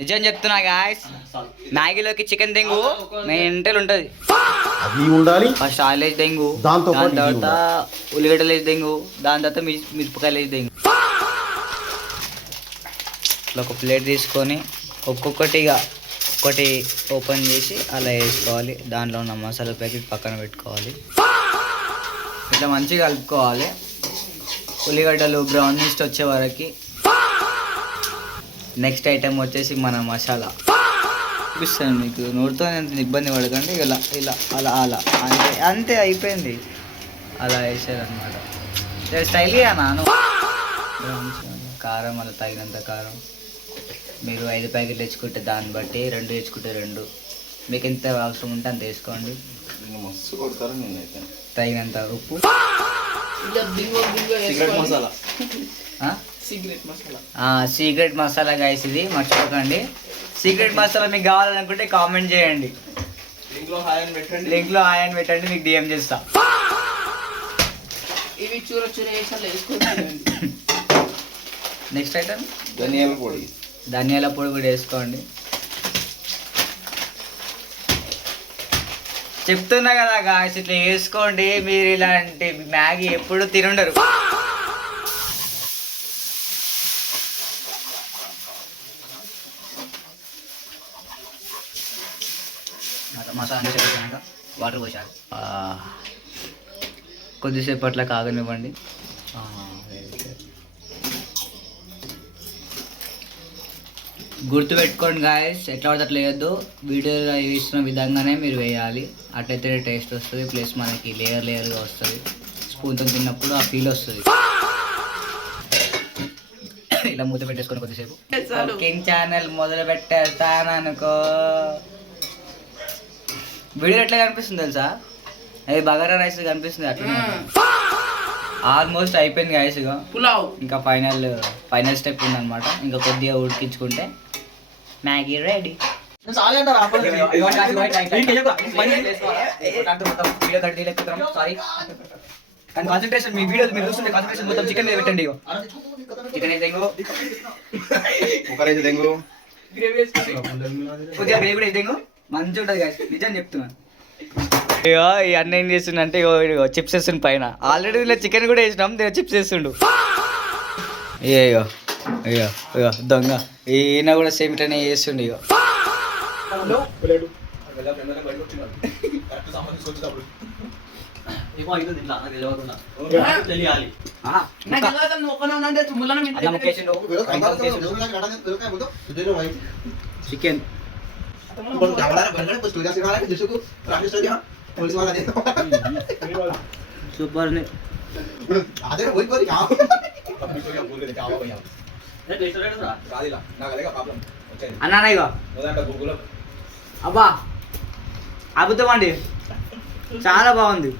నిజం చెప్తున్నా guys, మ్యాగీలోకి chicken దెంగు maintain ఉంటుంది. అది ఉండాలి. ఫస్ట్ ఆయిల్ వేసి దెంగు, దాని తర్వాత ఉల్లిగడ్డలు వేసి దెంగు, దాని తర్వాత మిరపకాయలు వేసి దెంగు. ఇట్లా ఒక ప్లేట్ తీసుకొని ఒక్కొక్కటిగా ఒకటి ఓపెన్ చేసి అలా వేసుకోవాలి. దాంట్లో ఉన్న మసాలా ప్యాకెట్ పక్కన పెట్టుకోవాలి. ఇట్లా మంచిగా కలుపుకోవాలి. ఉల్లిగడ్డలు బ్రౌన్ మిస్ట్ వచ్చే వరకు. నెక్స్ట్ ఐటెం వచ్చేసి మన మసాలా చూపిస్తాను మీకు. నోటితో ఎంత ఇబ్బంది పడకండి. ఇలా ఇలా అలా అలా అంతే అంతే అయిపోయింది. అలా వేసారనమాట. స్టైల్గా నాను. కారం అలా తగినంత కారం. మీరు 5 ప్యాకెట్లు తెచ్చుకుంటే దాన్ని బట్టి, 2 తెచ్చుకుంటే 2, మీకు ఎంత అవసరం ఉంటే అంత వేసుకోండి. తగినంత ఉప్పు, సీక్రెట్ మసాలా గైస్, ఇది మర్చిపోకండి. సీక్రెట్ మసాలా మీకు కావాలనుకుంటే కామెంట్ చేయండి, లింక్లో హాయ్ అని పెట్టండి, మీకు డిఎం చేస్తా. ఇవి చూర చూర వేసుకోండి. నెక్స్ట్ ఐటమ్ ధనియాల పొడి. ధనియాల పొడి కూడా వేసుకోండి. చెప్తున్నా కదా గాయస్, ఇట్లా వేసుకోండి. మీరు ఇలాంటి మ్యాగీ ఎప్పుడు తినుండరు. మసాలా వాటర్ పోసారు. కొద్దిసేపు అట్లా కాగనివ్వండి. గుర్తుపెట్టుకోండి గాయస్, ఎట్లా పడితే అట్లా వేయద్దు. వీడియోలో వేసిన విధంగానే మీరు వేయాలి. అట్లయితే టేస్ట్ వస్తుంది, ప్లస్ మనకి లేయర్గా వస్తుంది. స్పూన్తో తిన్నప్పుడు ఆ ఫీల్ వస్తుంది. ఇలా మూత పెట్టేసుకొని కొద్దిసేపు కుకింగ్ ఛానల్ మొదలు పెట్టేస్తాను అనుకో. వీడియో ఎట్లా కనిపిస్తుంది తెలుసా? అది బగారా రైస్ కనిపిస్తుంది. అట్లా ఆల్మోస్ట్ అయిపోయింది గాయస్. పులావ్ ఇంకా ఫైనల్ స్టెప్ ఉందన్నమాట. ఇంకా కొద్దిగా ఉడికించుకుంటే మ్యాగీ రెడీ. కానీ కాన్సన్ట్రేషన్ మీ వీడియో మీరు చూస్తుంటే కాన్సన్ట్రేషన్ మొత్తం చికెన్ పెట్టండి. చికెన్ అయితే కొద్దిగా గ్రేవీ కూడా అయితే మంచిగా ఉంటుంది గాయస్, నిజం చెప్తున్నాను. ఇగో ఈ అన్న ఏం చేస్తుండే అంటే, ఇగో చిప్స్ వేస్తుండు పైన. ఆల్రెడీ ఇలా చికెన్ కూడా వేసినాం, దీని చిప్స్ వేస్తుండు. ఇగో ఇగో ఇగో దొంగ. ఈయన కూడా సేమ్ ఇట్లనే చేస్తుండు. ఇగో చికెన్ సూపర్ ఉంది. అన్నా ఇగో అబ్బా అద్భుతం అండి, చాలా బాగుంది.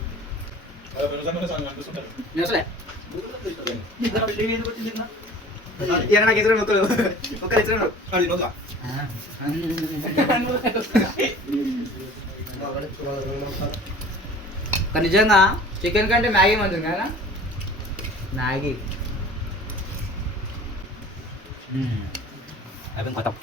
నాకు ఇద్దరు ఒకరు ఇద్దరు నిజంగా చికెన్ కంటే మ్యాగీ మంచిది కదా. మ్యాగీ అయిపోయింది మొత్తం.